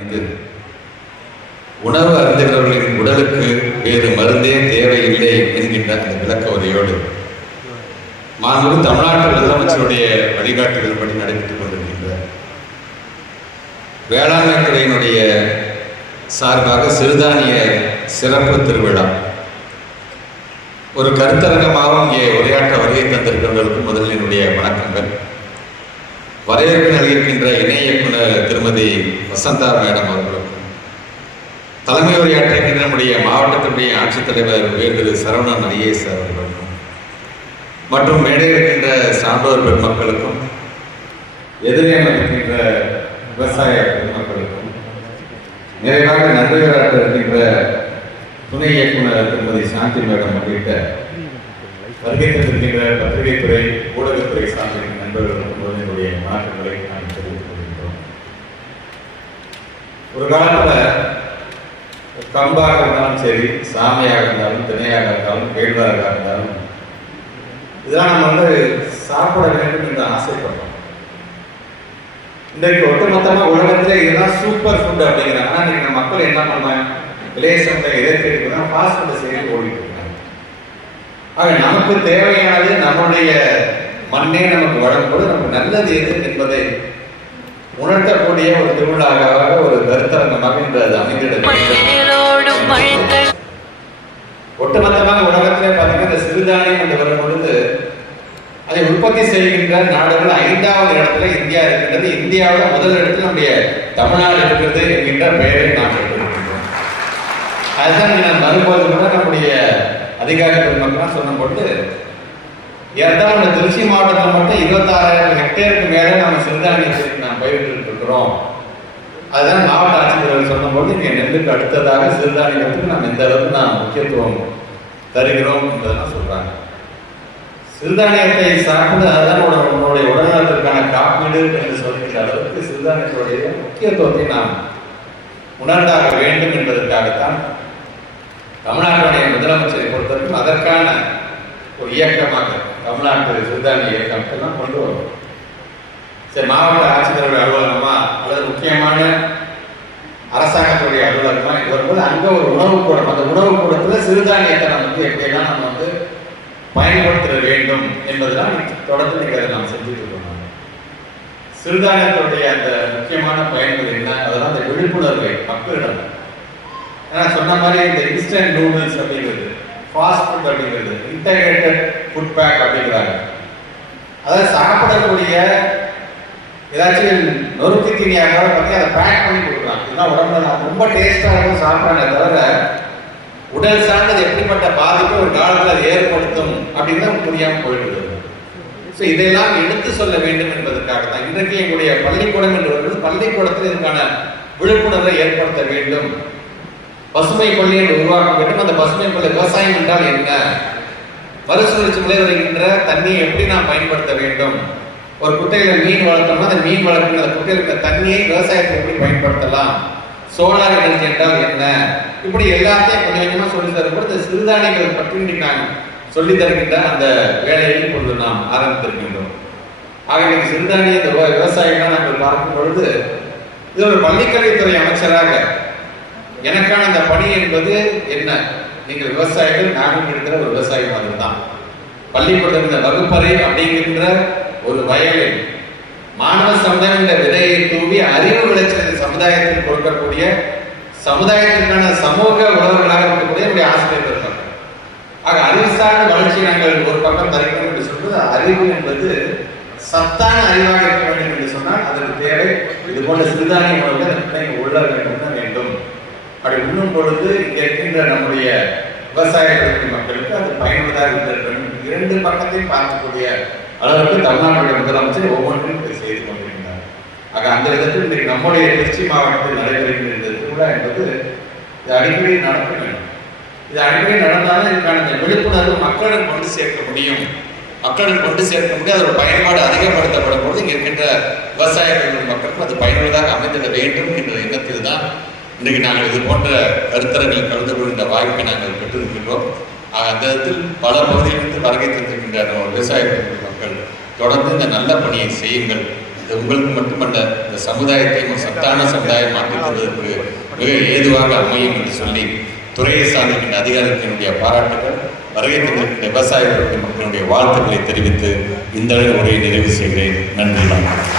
வந்து உணவு அறிந்தவர்களின் உடலுக்கு வேறு மருந்தே தேவையில்லை என்கின்ற அந்த விளக்க உரையோடு மாண்பு தமிழ்நாட்டு முதலமைச்சருடைய வழிகாட்டுதல்படி நடைபெற்றுக் கொண்டிருக்கின்ற வேளாண்மை துறையினுடைய சார்பாக சிறுதானிய சிறப்பு திருவிழா. ஒரு கருத்தரங்கமாகவும் இங்கே உரையாற்ற வருகை தந்திருக்கிறவர்களுக்கு முதலில் என்னுடைய வணக்கங்கள். வரவேற்பு நல்கியிருக்கின்ற இணை இயக்குனர் திருமதி வசந்தா மேடம் அவர்களுக்கும் தலைமை உரையாற்றுகின்ற நம்முடைய மாவட்டத்தினுடைய ஆட்சித்தலைவர் உயர் திரு சரவணன் ஐஏஎஸ் அவர்களுக்கும் மற்றும் மேடை இருக்கின்ற சான்றோர் பெருமக்களுக்கும் எதிரே இருக்கின்ற விவசாய பெருமக்களுக்கும் நிறைவாக நன்றிகளாக இருக்கின்ற துணை இயக்குனர் திருமதி சாந்தி மேடம் உள்ளிட்ட வருகை தந்திருக்கின்ற பத்திரிகைத்துறை ஊடகத்துறை சார்ந்திருக்கின்ற நண்பர்களுக்கும் என்னுடைய வணக்கங்களை நான் தெரிவித்துக் கொள்கின்றோம். ஒரு காலத்துல கம்பாக இருந்தாலும் சரி சாமியாக இருந்தாலும் திணையாக இருந்தாலும் கேழ்வராக இருந்தாலும் இதெல்லாம் நம்ம வந்து சாப்பிட வேண்டும் என்று ஆசைப்படுறோம். இன்றைக்கு ஒட்டுமொத்தமா உலகத்துல இதுதான் சூப்பர் ஃபுட் அப்படிங்கிறாங்க. ஆனால் இன்றைக்கு மக்கள் என்ன பண்ணாங்க விலேசத்தை எதிர்த்து தான் ஃபாஸ்ட் ஃபுட் செய்து ஓடிட்டு இருக்காங்க. ஆக நமக்கு தேவையானது நம்முடைய மண்ணே நமக்கு வழங்கும்போது நமக்கு நல்லது எது என்பதை உணர்த்தக்கூடிய ஒரு திருவிழாவாக ஒரு கருத்தரங்கமாக மழைகள் அமைந்திருக்கிறது. ஒட்டுமொத்தமாக உலகத்திலே பார்த்தீங்கன்னா இந்த சிறுதானியம் என்று வரும் பொழுது அதை உற்பத்தி செய்கின்ற நாடுகள் ஐந்தாவது இடத்துல இந்தியா இருக்கின்றது. இந்தியாவில் முதல் இடத்துல நம்முடைய தமிழ்நாடு இருக்கிறது என்கின்ற பெயரை நாம் பெற்றிருக்கின்றோம் அதுதான் நான் வரும்போது கூட நம்முடைய அதிகாரி பெருமக்கள்லாம் சொன்ன பொழுது ஏறத்தாழ நம்ம திருச்சி மாவட்டத்தில் மட்டும் இருபத்தாறாயிரம் ஹெக்டேருக்கு மேலே நம்ம சிறுதானியத்திற்கு நாம் பயிரிட்டு இருக்கிறோம் அதுதான் மாவட்ட ஆட்சித்தலைவர் சொன்னபோது இங்கே நெல்லுக்கு அடுத்ததாக சிறுதானியத்துக்கு நாம் எந்த அளவுக்கு நாம் முக்கியத்துவம் தருகிறோம் என்பதெல்லாம் சொல்றாங்க. சிறுதானியத்தை சார்ந்து அதான் உன்னுடைய உடல்நலத்திற்கான காப்பீடு என்று சொல்கின்ற அளவுக்கு சிறுதானியத்துடைய முக்கியத்துவத்தை நாம் உணர்ந்தாக வேண்டும் என்பதற்காகத்தான் தமிழ்நாட்டுடைய முதலமைச்சரை பொறுத்தவரைக்கும் அதற்கான ஒரு இயக்கமாக தமிழ்நாட்டு சிறுதானிய இயக்கம் எல்லாம் கொண்டு வரும். சரி மாவட்ட ஆட்சித்தலைவர் அலுவலகமா? அல்லது முக்கியமான அரசாங்கத்துடைய அலுவலகமா? இது வரும்போது அங்கே ஒரு உணவு கூடம். அந்த உணவு கூடத்தில் சிறுதானியத்தை நம்ம வந்து எப்படியெல்லாம் நம்ம வந்து பயன்படுத்த வேண்டும் என்பதுதான் தொடர்ந்து நீங்கள் நாம் செஞ்சுட்டு இருக்கோம் சிறுதானியத்துடைய அந்த முக்கியமான பயன்கள் என்ன? அதெல்லாம் அந்த விழிப்புணர்வை மக்களிடம். ஏன்னா சொன்ன மாதிரி இந்த இன்ஸ்டன்ட் நூடுல்ஸ் அப்படிங்கிறது ஃபாஸ்ட் ஃபுட் அப்படிங்கிறது இன்டகிரேட்டட் ஃபுட் பேக் அப்படிங்கிறாங்க. அதாவது சாப்பிடக்கூடிய ஏதாச்சும் நொறுக்கு தீனியாக பற்றி அதை பேக் பண்ணி கொடுக்கலாம். இதெல்லாம் உடம்புல ரொம்ப டேஸ்டாக இருக்கும் சாப்பிட்றாங்க தவிர உடல் சார்ந்தது எப்படிப்பட்ட பாதிப்பு ஒரு காலத்தில் ஏற்படுத்தும் அப்படின்னு தான் புரியாமல் போயிடுது. ஸோ இதையெல்லாம் எடுத்து சொல்ல வேண்டும் என்பதற்காக தான் இன்றைக்கு எங்களுடைய பள்ளிக்கூடம் என்று வருவது பள்ளிக்கூடத்தில் இதற்கான விழிப்புணர்வை ஏற்படுத்த வேண்டும். பசுமை கொள்ளை என்று உருவாக்க வேண்டும். அந்த பசுமை கொள்ளை விவசாயம் என்றால் என்ன? மறுசுழற்சி முறை வருகின்ற தண்ணியை எப்படி நாம் பயன்படுத்த வேண்டும்? ஒரு குட்டையில மீன் வளர்த்தோம்னா அந்த மீன் வளர்க்கிற அந்த குட்டையில் இருக்கிற தண்ணியை விவசாயத்தை எப்படி பயன்படுத்தலாம்? சோலார் எனர்ஜி என்றால் என்ன? இப்படி எல்லாத்தையும் கொஞ்சம் கொஞ்சமாக சொல்லி தரும்போது இந்த சிறுதானியங்கள் பற்றி நாங்கள் நான் சொல்லி தருகின்ற அந்த வேலையை இப்பொழுது நாம் ஆரம்பித்திருக்கின்றோம். ஆக இன்னைக்கு சிறுதானிய இந்த விவ- விவசாயம்லாம் நாங்கள் பார்க்கும் பொழுது இது ஒரு பள்ளிக்கல்வித்துறை அமைச்சராக எனக்கான அந்த பணி என்பது என்ன? நீங்கள் விவசாயிகள் நானும் இருக்கிற ஒரு விவசாயி மாதிரி தான் பள்ளிக்கூடம் இந்த வகுப்பறை அப்படிங்கின்ற ஒரு வயலில் மாணவ சமுதாயம் இந்த விதையை தூவி அறிவு விளைச்சல் சமுதாயத்தில் கொடுக்கக்கூடிய சமுதாயத்திற்கான சமூக உறவுகளாக இருக்கக்கூடிய நம்முடைய ஆசிரியர் பெருமக்கள் ஆக அறிவு சார்ந்த வளர்ச்சி நாங்கள் ஒரு பக்கம் தருகிறோம் என்று சொல்வது அறிவு என்பது சத்தான அறிவாக இருக்க வேண்டும் என்று சொன்னால் அதற்கு தேவை. இது போன்ற சிறுதானிய உணவுகள் பிள்ளைங்க உள்ள வேண்டும் தான் வேண்டும். அப்படி உண்ணும் பொழுது இங்கே இருக்கின்ற நம்முடைய விவசாய பெருமை மக்களுக்கு அது பயனுள்ளதாக இருந்திருக்கும் இரண்டு பக்கத்தையும் பார்க்கக்கூடிய அளவுக்கு தமிழ்நாட்டுடைய முதலமைச்சர் ஒவ்வொன்றையும் இதை செய்து கொண்டிருந்தார் ஆக அந்த விதத்தில் இன்றைக்கு நம்முடைய திருச்சி மாவட்டத்தில் நடைபெறுகின்ற இந்த திருவிழா என்பது இது அடிக்கடி நடக்க வேண்டும் இது அடிக்கடி நடந்தாலும் இதுக்கான இந்த விழிப்புணர்வு மக்களிடம் கொண்டு சேர்க்க முடியும். மக்களிடம் கொண்டு சேர்க்க முடியும். அதோட பயன்பாடு அதிகப்படுத்தப்படும் போது இங்கே இருக்கின்ற விவசாய மக்களுக்கும் அது பயனுள்ளதாக அமைந்திட வேண்டும் என்ற இன்றைக்கு நாங்கள் இது போன்ற கருத்தரங்களில் கலந்து கொள்கின்ற வாய்ப்பை நாங்கள் பெற்றிருக்கின்றோம். அந்த இடத்தில் பல பகுதியிலிருந்து வருகை தந்திருக்கின்ற நம்ம விவசாய மக்கள் தொடர்ந்து இந்த நல்ல பணியை செய்யுங்கள். இது உங்களுக்கு மட்டுமல்ல இந்த சமுதாயத்தையும் சத்தான சமுதாயம் மாற்றித் தருவதற்கு மிக ஏதுவாக அமையும் என்று சொல்லி துறையை சார்ந்திருக்கின்ற அதிகாரத்தினுடைய பாராட்டுகள் வருகை தந்திருக்கின்ற விவசாய மக்களுடைய வாழ்த்துக்களை தெரிவித்து இந்த உரையை நிறைவு செய்கிறேன். நன்றி வணக்கம்.